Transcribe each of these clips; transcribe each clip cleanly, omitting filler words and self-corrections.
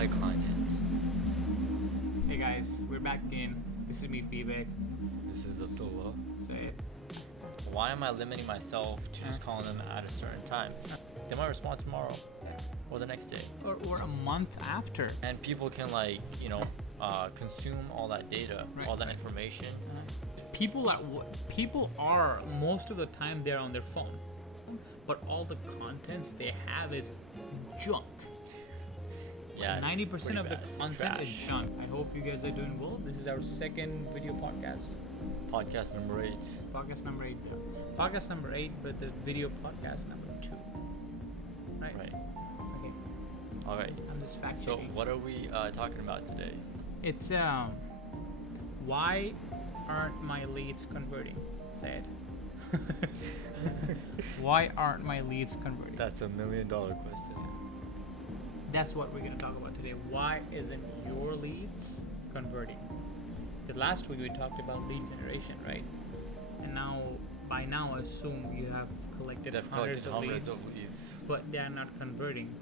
my client. Hey guys, we're back again. This is me, Vivek. This is Abdullah. Say it. Why am I limiting myself to just calling them at a certain time? They might respond tomorrow or the next day. Or a month after. And people can consume all that data, Right. all that information. People are most of the time they're on their phone, but all the contents they have is junk. Yeah, it's 90% of the pretty bad. It's content is trash. junk. I hope you guys are doing well. This is our second video podcast. Podcast number 8. Podcast number 8 though. Podcast number 8, but the video podcast number 2. Right? Right. Okay. All right. I'm just fact So checking. what are we talking about today? It's why aren't my leads converting? Say it. Why aren't my leads converting? That's $1 million question. That's what we're gonna talk about today. Why isn't your leads converting? Because last week we talked about lead generation, right? And by now, I assume you have collected They've hundreds collected of leads, hundreds of leads. but they are not converting.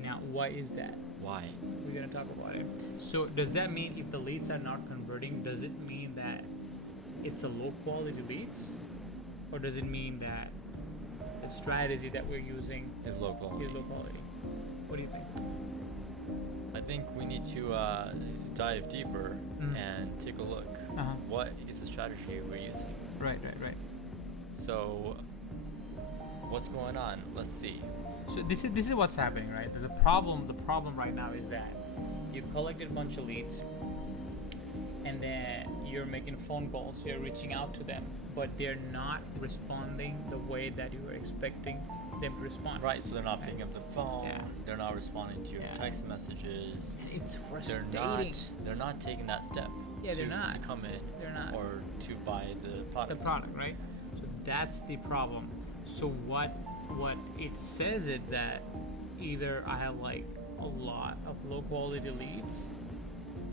Now, why is that? Why? We're gonna talk about it. So, does that mean if the leads are not converting, does it mean that it's a low quality leads, or does it mean that the strategy that we're using Is low quality. is low quality? What do you think? I think we need to dive deeper Mhm. and take a look. Uh-huh. What is the strategy we're using? Right. So, what's going on? Let's see. So this is what's happening, right? The problem right now is that you collected a bunch of leads, and then you're making phone calls, you're reaching out to them, but they're not responding the way that you were expecting them to respond. Right, so they're not picking up the phone. Yeah. They're not responding to your Yeah. text messages. And it's They're frustrating. They're not taking that step. Yeah, they're not. to come in. They're not. Or to buy the product. The product, right? So that's the problem. So what it says is that either I have like a lot of low quality leads,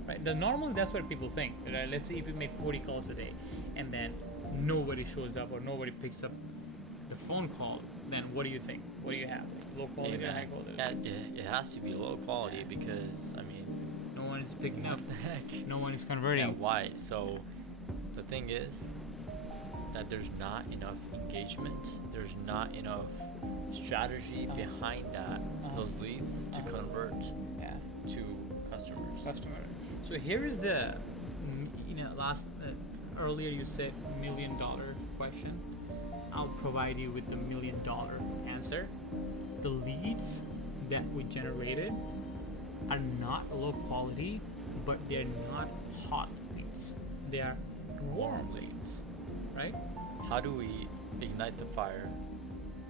right? Normally that's what people think. Right? Let's say if you make 40 calls a day and then nobody shows up or nobody picks up the phone call, then what do you think? What do you have? Low quality or high quality? Yeah, leads? it has to be low quality because No one is picking up. what the heck? No one is converting. Yeah, why? So the thing is that there's not enough engagement. There's not enough strategy behind that those leads to convert Yeah. to customers. Customer. So here is the, earlier you said $1 million question. I'll provide you with the $1 million answer. The leads that we generated are not low quality, but they're not hot leads. They are warm leads, right? How do we ignite the fire?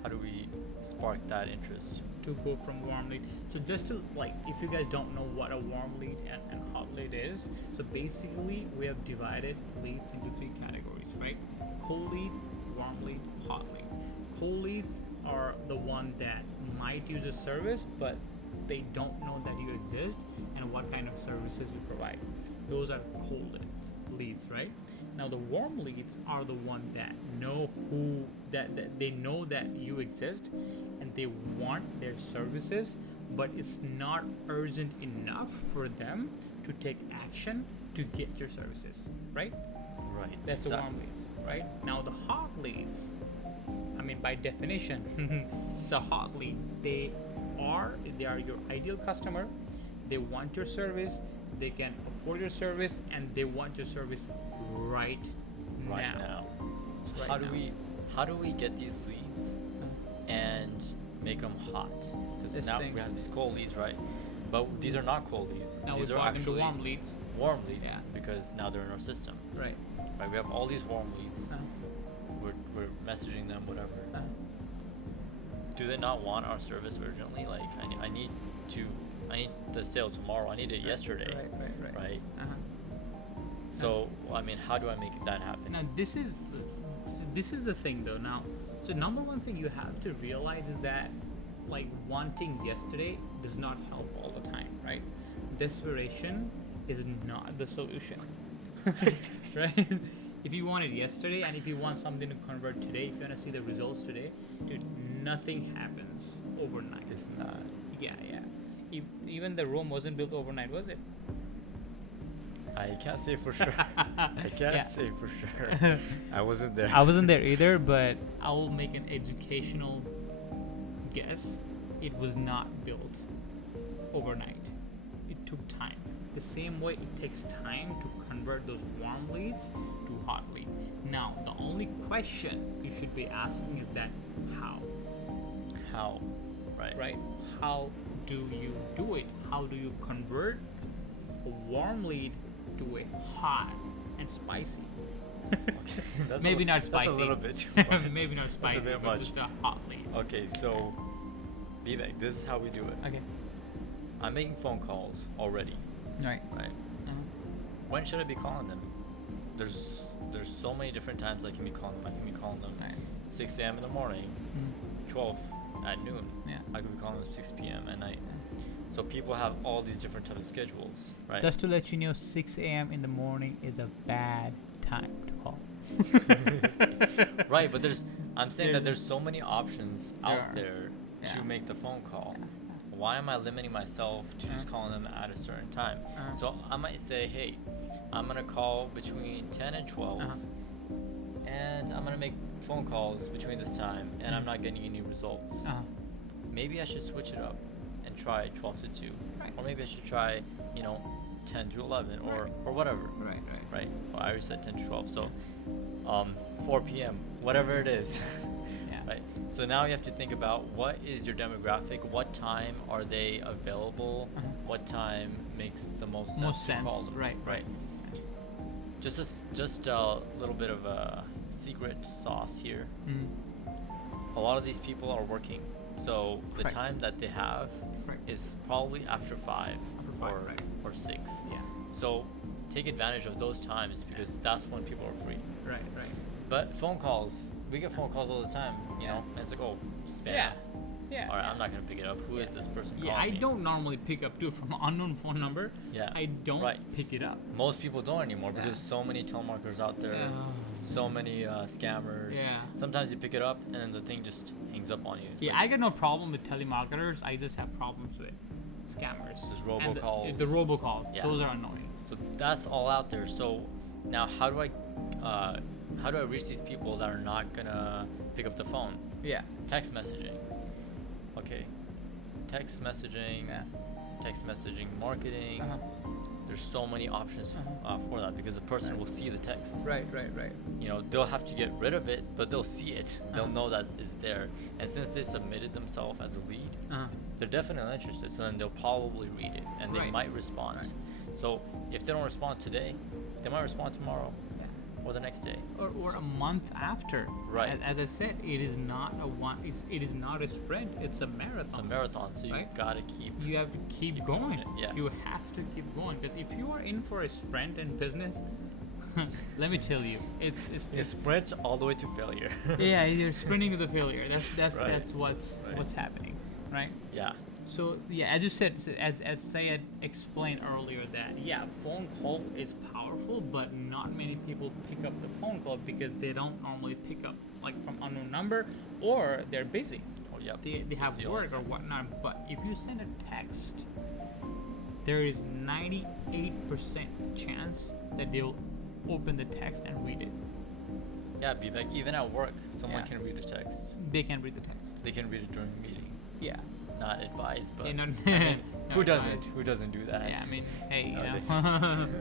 How do we spark that interest? To go from warm lead. So just to if you guys don't know what a warm lead and hot lead is, so basically we have divided leads into 3 categories, right? Cold lead, warm lead, hot lead. Cold leads are the one that might use a service, but they don't know that you exist and what kind of services you provide. Those are cold leads, right? Now the warm leads are the one that know that they know that you exist and they want their services, but it's not urgent enough for them to take action to get your services, right? Right. That's the warm leads, right? Now the hot leads, by definition, it's a hot lead. They are your ideal customer. They want your service. They can afford your service, and they want your service right now. So Right how now. do we get these leads and make them hot? Because This now thing. we have these cold leads, right? But these are not cold leads. Now These we're are talking to actually warm leads, warm leads. Yeah. Because now they're in our system. right? Right. We have all these warm leads. Uh, We're messaging them, whatever. uh, Do they not want our service urgently? Like I need the sale tomorrow. I need it yesterday. Right. Right. Uh-huh. So how do I make that happen? Now this is the thing though. Now, so number one thing you have to realize is that wanting yesterday does not help all the time, right? Desperation is not the solution, right? If you want it yesterday and if you want something to convert today, if you want to see the results today, dude, nothing happens overnight. It's not. Yeah. Even the Rome wasn't built overnight, was it? I can't say for sure. I can't Yeah. say for sure. I wasn't there. I wasn't there either, but I will make an educational guess. It was not built overnight. It took time. The same way it takes time to convert those warm leads to hot leads. Now, the only question you should be asking is that how, How? Right. right? How do you do it? How do you convert a warm lead to a hot and spicy? That's Maybe not That's spicy. a little bit too much. Maybe not spicy, That's a bit but much. just a hot lead. Okay, so Vivek, this is how we do it. Okay. I'm making phone calls already, Right. right? Uh-huh. When should I be calling them? There's so many different times I can be calling them. I can be calling them Right. 6 a.m. in the morning, Mhm. 12 at noon. Yeah. I could be calling them 6 p.m. at night. So people have all these different types of schedules, right? Just to let you know, 6 a.m. in the morning is a bad time to call. Right, but I'm saying Yeah. that there's so many options There out are. there Yeah. to make the phone call. Why am I limiting myself to just Uh-huh. calling them at a certain time? Uh-huh. So I might say, hey, I'm gonna call between 10 and 12, Uh-huh. and I'm gonna make phone calls between this time, and I'm not getting any results. Uh-huh. Maybe I should switch it up and try 12 to 2, Right. or maybe I should try, 10 to 11, or whatever. Right, right. Right. Well, I already said 10 to 12, so 4 p.m., whatever it is. Yeah. Right. So now you have to think about what is your demographic, what time are they available, Uh-huh. what time makes the most sense Most to call sense. them. Right, right. Just a little bit of a secret sauce here. Mm. A lot of these people are working, so the Right. time that they have Right. is probably after 5, After 5, or, right. or 6. Yeah. So take advantage of those times because that's when people are free. Right, right. But phone calls, we get phone calls all the time, Yeah. and it's like, oh, spam. Yeah. Yeah. All right, yeah. I'm not gonna pick it up. Who is this person Yeah, calling I me? don't normally pick up too from an unknown phone number. Yeah, I don't right. pick it up. Most people don't anymore Yeah. because so many telemarketers out there, so many scammers. Yeah. Sometimes you pick it up and then the thing just hangs up on you. It's Yeah, like, I got no problem with telemarketers. I just have problems with scammers. Just And robocalls. The robocalls. Yeah. Those are annoying. So that's all out there. So now, how do I reach these people that are not gonna pick up the phone? Yeah. Text messaging. Okay. Text messaging. Yeah. Text messaging marketing. Uh-huh. There's so many options for that because the person will see the text. Right, right, right. They'll have to get rid of it, but they'll see it. They'll Uh-huh. know that it's there. And since they submitted themselves as a lead, Uh-huh. they're definitely interested. So then they'll probably read it and they Right. might respond. Right. So if they don't respond today, they might respond tomorrow or the next day. Or a month after. Right. As I said, it is not a one. It is not a sprint. It's a marathon. It's a marathon, so you Right. gotta keep. You have to keep Keep going. doing it, yeah. You have to keep going because if you are in for a sprint in business, let me tell you, You sprint all the way to failure. yeah, you're sprinting to the failure. That's Right. that's what's happening, right? Yeah. So yeah, as you said, as Sayed explained earlier, that yeah, phone call is powerful, but not many people pick up the phone call because they don't normally pick up like from unknown number or they're busy. Oh, yeah. They have Busy all the work or time. whatnot. But if you send a text, there is 98% chance that they'll open the text and read it. Yeah, Vivek, even at work, someone Yeah. can read a text. They can read the text. They can read it during a meeting. Yeah. Not advised, but Yeah, not- I mean, not who doesn't? advised. Who doesn't do that? Yeah, I mean, hey, Nowadays.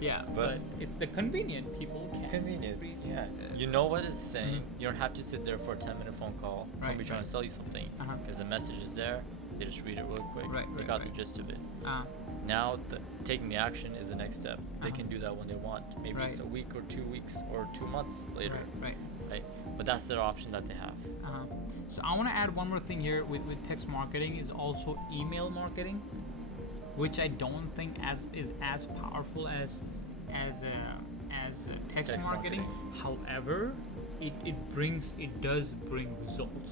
yeah, But- but it's the convenient people. It's can convenience. read Yeah. it. You know what it's saying. Mhm. You don't have to sit there for a 10-minute phone call. Right, Somebody trying right. to sell you something. Uh-huh. Because the message is there. They just read it real quick. Right, They right, got right. the gist of it. Uh, Now, taking the action is the next step. They Uh-huh. can do that when they want. Maybe it's Right. a week or 2 weeks or 2 months later. right. Right. But that's their option that they have. Uh-huh. So I want to add one more thing here with text marketing is also email marketing, which I don't think is as powerful as text Text marketing. marketing. However, it does bring results.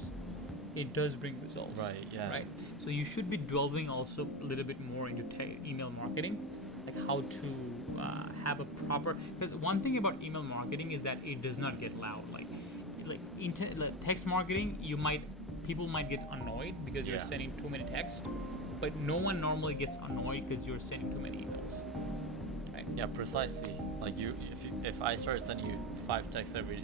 It does bring results. Right, yeah. Right. So you should be delving also a little bit more into email marketing, like how to have a proper. Because one thing about email marketing is that it does not get loud. Like text marketing, people might get annoyed because you're Yeah. sending too many texts. but no one normally gets annoyed because you're sending too many emails, right? Yeah, precisely. Like if I started sending you 5 texts every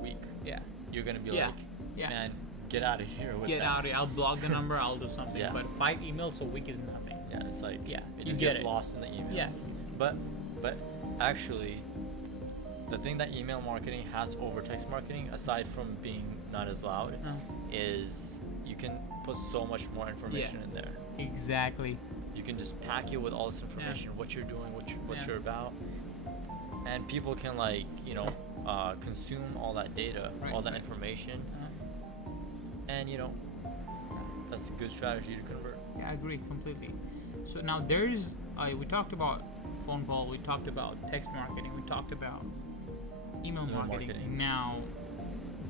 week, Yeah. you're gonna be Yeah. like, Yeah. man, get out of here with Get that. out of here. I'll block the number. I'll do something. Yeah. But 5 emails a week is nothing. Yeah, it's like Yeah, it you just get gets it. lost in the emails. Yeah. But actually, the thing that email marketing has over text marketing, aside from being not as loud, is you can put so much more information in there. Exactly. You can just pack it with all this information, what you're doing, what Yeah. you're about, and people can like consume all that data, Right, all that right. information, and that's a good strategy to convert. Yeah, I agree completely. So now there's we talked about phone call, we talked about text marketing, we talked about email marketing. marketing. Now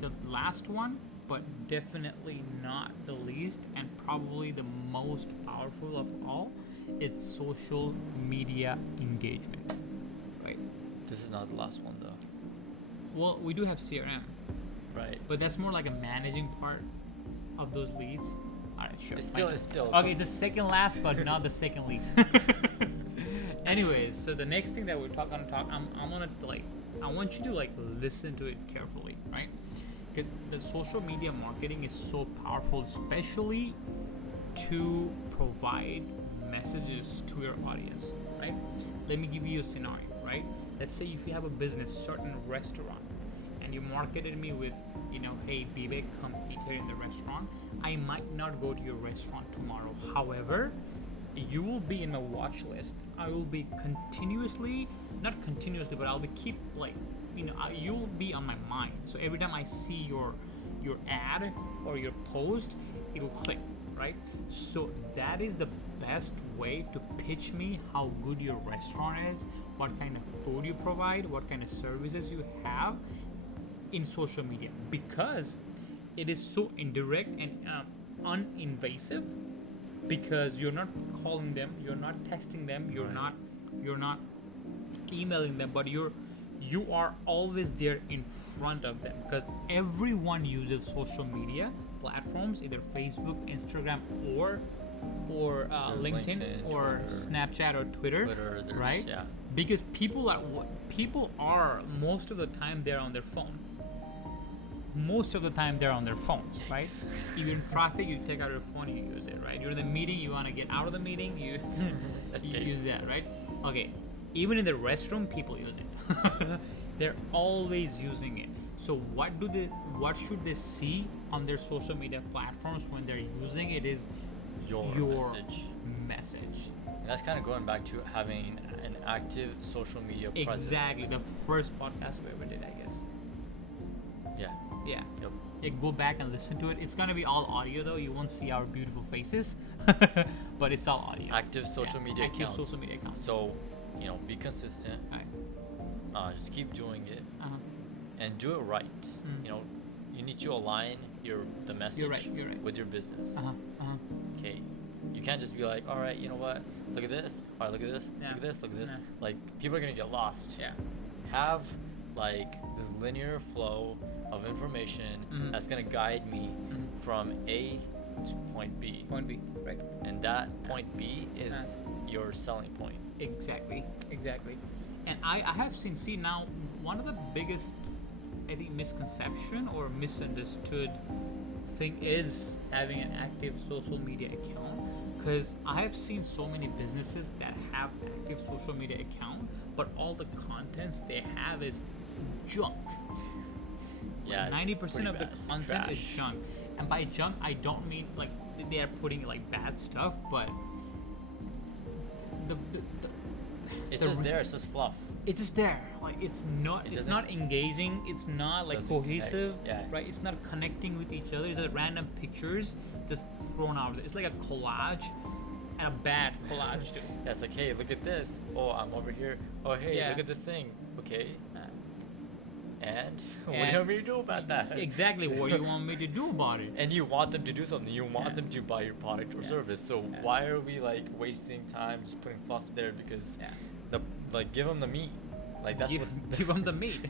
the last one, but definitely not the least, and probably the most powerful of all, it's social media engagement. Right? This is not the last one though, Well, we do have CRM, right? but that's more like a managing part of those leads. All right, sure. It's fine. still Okay, it's the second last, but not the second least. Anyways, so the next thing that we're gonna talk, I'm gonna I want you to listen to it carefully, right? Because the social media marketing is so powerful, especially to provide messages to your audience, right? Let me give you a scenario, right? Let's say if you have a business, certain restaurant, and you marketed me with, hey, Vivek, come eat here in the restaurant. I might not go to your restaurant tomorrow. However, you will be in my watch list. I will be not continuously, but I'll be you'll be on my mind. So every time I see your ad or your post, it'll click, right? So that is the best way to pitch me how good your restaurant is, what kind of food you provide, what kind of services you have in social media, because it is so indirect and uninvasive, because you're not calling them, you're not texting them, you're not emailing them, but you are always there in front of them, because everyone uses social media platforms, either Facebook, Instagram, or LinkedIn, or Twitter. Snapchat, or Twitter, There's- right? Yeah. Because people are most of the time they're on their phone. Most of the time they're on their phone, right? Yikes. You're in traffic, you take out your phone, you use it, right? You're in the meeting, you want to get out of the meeting, you Escape. use that, right? Okay, even in the restroom, people use it. They're always using it. So what should they see on their social media platforms when they're using it is Your message. message. And that's kind of going back to having an active social media presence. Exactly, the first podcast we ever did, I guess. Yeah. Yeah. Yep. Yeah, go back and listen to it. It's gonna be all audio though. You won't see our beautiful faces, but it's all audio. Active social media active accounts. social media accounts. So, be consistent. Right. Just keep doing it Uh-huh. and do it right. Mm. You need to align the message You're right. with your business. Uh-huh. Uh-huh. Okay. You can't just be like, all right, you know what? Look at this. All right, look at this. Yeah. Look at this. Look at this. Yeah. Like, people are gonna get lost. Yeah. Have like this linear flow of information Mhm. that's gonna guide me Mhm. from A to point B, Point B. Right. and that point B is your selling point. Exactly. And I have seen now one of the biggest, I think, misconception or misunderstood thing is having an active social media account, because I have seen so many businesses that have active social media account, but all the contents they have is junk. Yeah, 90% of the It's content is trash. junk, and by junk I don't mean like they are putting bad stuff, but the It's the just re- there. It's just fluff. it's just there. It's not. It It's doesn't- not engaging. It's not Doesn't cohesive. connect, yeah. Right. It's not connecting with each other. It's just random pictures just thrown out there. It's like a collage, and a bad collage too. Yeah, it's like, hey, look at this. Oh, I'm over here. Oh, hey, Yeah. look at this thing. Okay. And what do And- you want me to do about that? Exactly. What do you want me to do about it? And you want them to do something. You want Yeah. them to buy your product or Yeah. service. So Yeah. why are we like wasting time just putting fluff there? Because Yeah. give them the meat. Like that's give, what. give them the meat.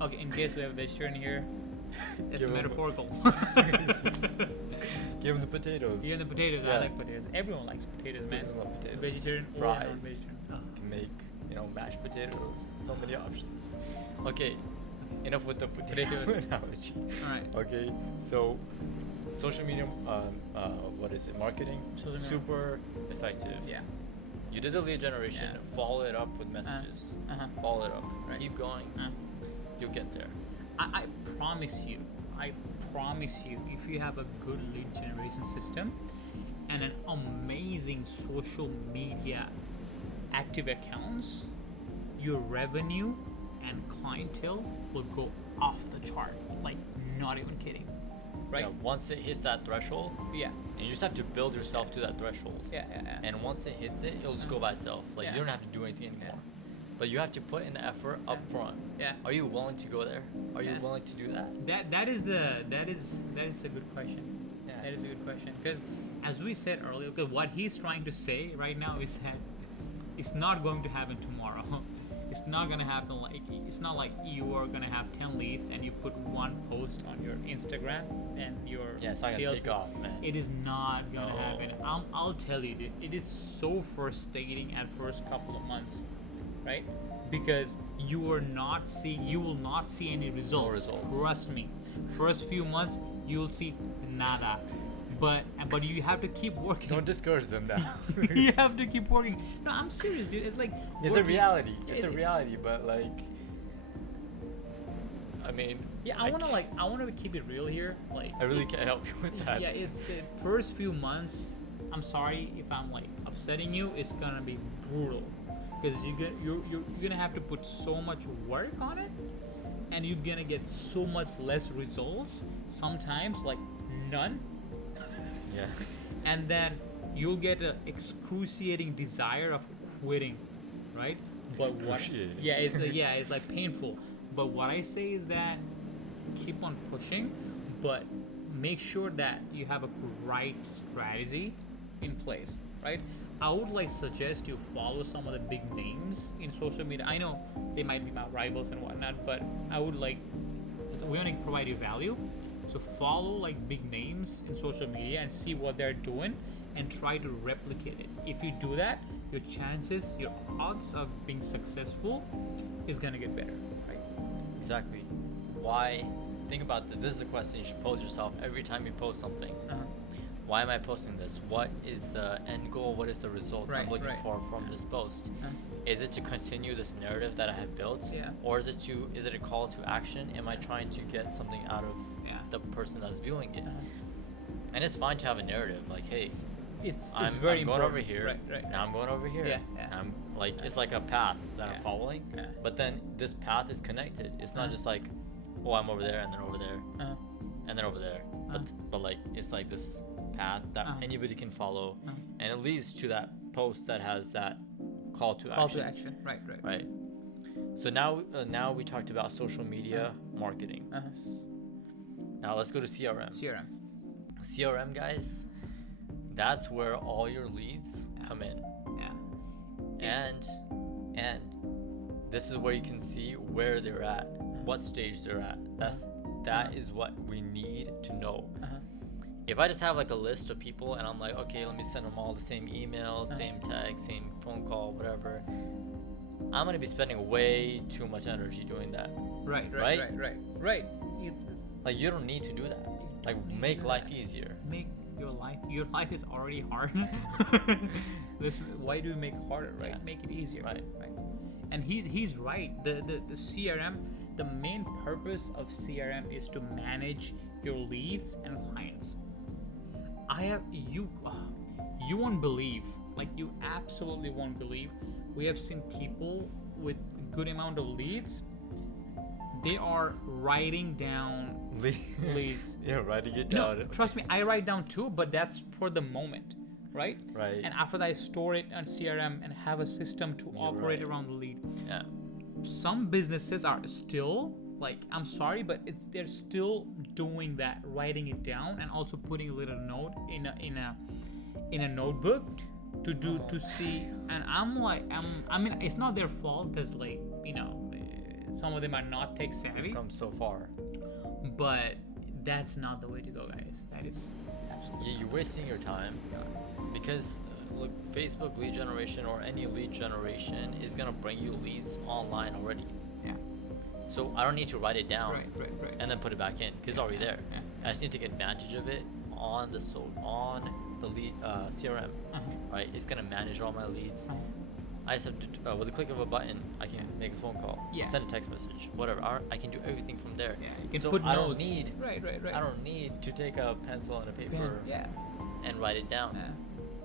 Okay. In case we have a vegetarian here, It's Give 'em- metaphorical. Give them the potatoes. Even the potatoes, I Yeah. like potatoes. Everyone likes potatoes, man. People love potatoes. Vegetarian or Fries. non-vegetarian. Oh. You can make, mashed potatoes. So many options. Okay, enough with the potato Potatoes. analogy. All right. Okay, so social media, what is it? Marketing. Social media. Super effective. Yeah. You did the lead generation. Yeah. Follow it up with messages. Follow it up. Right. Keep going. You'll get there. I promise you, if you have a good lead generation system and an amazing social media active accounts, your revenue and clientele will go off the chart. Like, not even kidding. Right? Yeah, once it hits that threshold, Yeah. and you just have to build yourself to that threshold. Yeah. And once it hits it, it'll just go by itself. Like, Yeah. you don't have to do anything anymore. Yeah. But you have to put in the effort up front. Yeah. Are you willing to go there? Are you Yeah. willing to do that? That is a good question. Yeah. That is a good question, because as we said earlier, okay, what he's trying to say right now is that it's not going to happen tomorrow. It's not gonna happen. Like, it's not like you are gonna have 10 leads and you put one post on your Instagram and your Yeah, it's not gonna sales take off, man. It is not gonna No. happen. I'll tell you, dude, it is so frustrating at first couple of months, right? Because you will not see any results. results. Trust me. First few months you'll see nada. But you have to keep working. Don't discourage them now. You have to keep working. No, I'm serious, dude. It's like It's a working- reality. It's a it- reality, but like, I mean, Yeah, I wanna keep it real here. Like, I really can't help you with that. yeah, it's the first few months. I'm sorry if I'm like upsetting you. It's gonna be brutal because you're gonna have to put so much work on it, and you're gonna get so much less results. Sometimes like none, Yeah. and then you'll get an excruciating desire of quitting, right? Excruciating. It's like painful. But what I say is that keep on pushing, but make sure that you have a right strategy in place, right? I would like suggest you follow some of the big names in social media. I know they might be my rivals and whatnot, but I would like, we want to provide you value. So follow like big names in social media and see what they're doing and try to replicate it. If you do that, your chances, your odds of being successful is gonna get better, right? Exactly. Why? Think about this. This is a question you should pose yourself every time you post something. Why am I posting this? What is the end goal? What is the result Right, I'm looking right. for from this post? Is it to continue this narrative that I have built? Yeah. Or is it a call to action? Am I trying to get something out of Yeah. the person that's viewing it? And it's fine to have a narrative, like, hey, It's I'm very going important. over here. Right. Now I'm going over here. Yeah, yeah. And I'm like, it's like a path that Yeah. I'm following. Yeah. But then this path is connected. It's not just like, oh, I'm over there and then over there and then over there. But like, it's like this path that anybody can follow, and it leads to that post that has that call to Call action. to action. Right. Right. So now we talked about social media marketing. Now let's go to CRM. CRM. CRM, guys, that's where all your leads come in. Yeah. And this is where you can see where they're at, what stage they're at. That is what we need to know. If I just have like a list of people and I'm like, okay, let me send them all the same email, same text, same phone call, whatever, I'm gonna be spending way too much energy doing that. Right. It's Like, you don't need to do that. Like, make life easier. make your life is already hard. Why do we make it harder, right? Yeah. Make it easier, Right. And he's right. The CRM, the main purpose of CRM is to manage your leads and clients. You won't believe, like, you absolutely won't believe. We have seen people with good amount of leads. They are writing down leads. Yeah, writing it No, down. trust me, I write down too, but that's for the moment, right? Right. And after that, I store it on CRM and have a system to operate right. around the lead. Yeah. Some businesses are still, like, I'm sorry, but they're still doing that, writing it down and also putting a little note in a notebook to see. And I mean, it's not their fault because, like, some of them are not tech savvy. We've come so far. But that's not the way to go, guys. That is absolutely. Yeah, you're wasting your time because look, Facebook lead generation or any lead generation is gonna bring you leads online already. Yeah. So I don't need to write it down Right. and then put it back in because it's already there. Yeah. I just need to take advantage of it on the lead CRM. Right, it's gonna manage all my leads. I just have to, with the click of a button, I can make a phone call, Yeah. send a text message, whatever. I can do everything from there. Yeah, you can so put I don't notes. need Right. I don't need to take a pencil and a paper Yeah. and write it down. Yeah.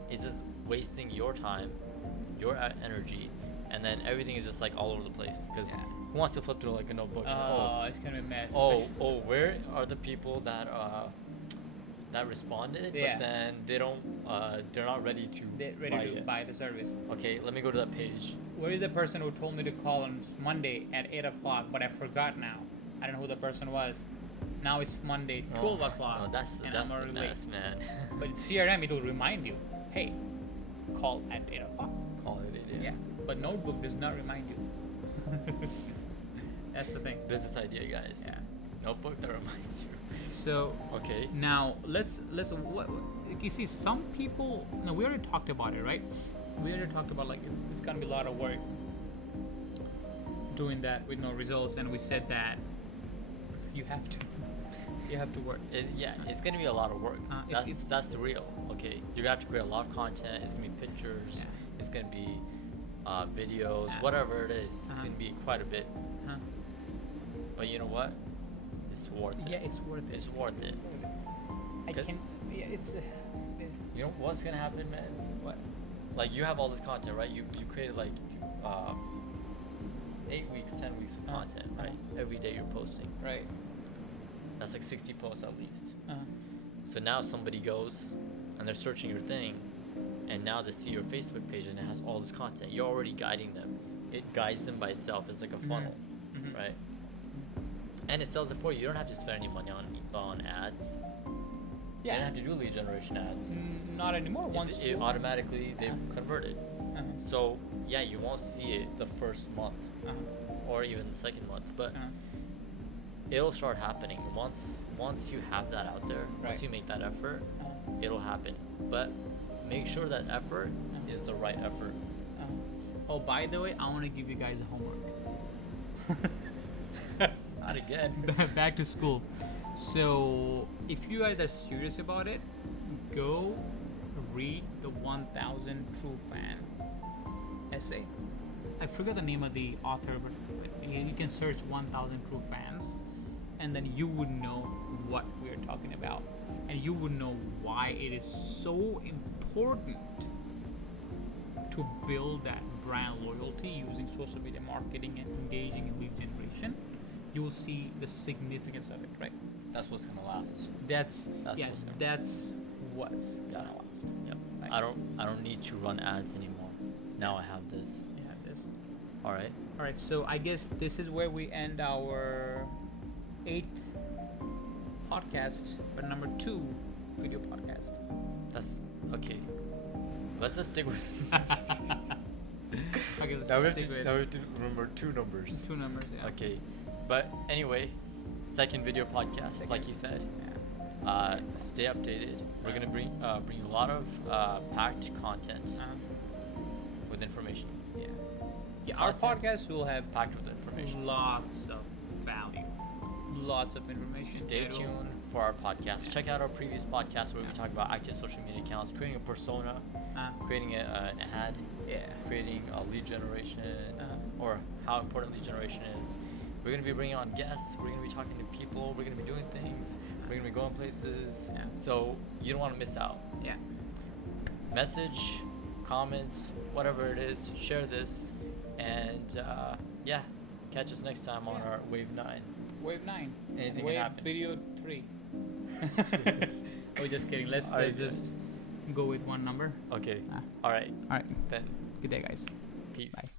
It's just wasting your time, your energy, and then everything is just like all over the place. Because Yeah. who wants to flip through like a notebook? Oh, it's gonna be a mess. Where are the people that responded, Yeah. but then they're not ready to They're ready to buy the service. Okay, let me go to that page. Where is the person who told me to call on Monday at 8 o'clock, but I forgot now? I don't know who the person was. Now it's Monday, 12 o'clock. No, that's and that's I'm the already late. mess, man. But in CRM, it will remind you, hey, call at 8 o'clock. Call it a day. Yeah. But Notebook does not remind you. That's the thing. Business idea, guys. Yeah. Notebook that reminds you. So Okay. now let's what you see, some people. Now we already talked about it, right? We already talked about like it's gonna be a lot of work doing that with no results, and we said that you have to work. It's gonna be a lot of work. It's- That's the real. Okay, you're gonna have to create a lot of content. It's gonna be pictures. Yeah. It's gonna be videos. Yeah. Whatever it is, it's Uh-huh. gonna be quite a bit. Huh? But you know what? It's worth it. Yeah, it's worth it. It's worth it. I Good. can. Yeah, it's. You know what's gonna happen, man? What? Like you have all this content, right? You created like 8 weeks, 10 weeks of content, right? Every day you're posting. Right. That's like 60 posts at least. Uh-huh. So now somebody goes and they're searching your thing, and now they see your Facebook page and it has all this content. You're already guiding them. It guides them by itself. It's like a funnel, Mhm. right? And it sells it for you. You don't have to spend any money on ads. You don't have to do lead generation ads. Not anymore. Once It automatically they Yeah. convert it. Uh-huh. So yeah, you won't see it the first month Uh-huh. or even the second month, but Uh-huh. it'll start happening once you have that out there. Right. Once you make that effort, Uh-huh. it'll happen. But make sure that effort is the right effort. Oh, by the way, I want to give you guys a homework. Not again. Back to school. So, if you guys are serious about it, go read the 1000 True Fan essay. I forget the name of the author, but you can search 1000 True Fans, and then you would know what we are talking about, and you would know why it is so important to build that brand loyalty using social media marketing and engaging in lead generation. You will see the significance of it, right? That's what's gonna last. That's That's yeah, what's gonna- that's what's gonna last. Yep. Right. I don't need to run ads anymore. Now I have this. You have this. All right. All right, so I guess this is where we end our 8th podcast, but number 2 video podcast. That's okay. Let's just stick with. Okay, let's now we just have stick with to remember 2 numbers. 2 numbers. Yeah. Okay, but anyway, second video podcast, like he said. Yeah. Stay updated. We're gonna bring you a lot of packed content with information. Yeah. Yeah. Our Content. podcast will have Packed with information. lots of value, lots of information. Stay It'll- tuned for our podcast. Check out our previous podcast where we talk about active social media accounts, creating a persona, creating an ad, Yeah. creating a lead generation, Uh-huh. or how important lead generation is. We're going to be bringing on guests. We're going to be talking to people. We're going to be doing things. We're going to be going places. Yeah. So you don't want to miss out. Yeah. Message, comments, whatever it is, share this. And yeah, catch us next time on our Wave 9. Wave 9. Anything can Wave happen. video 3. Oh, just kidding. Let's Alright, just go with one number. Okay. Ah. All right. All right. Then Good day, guys. peace. Bye.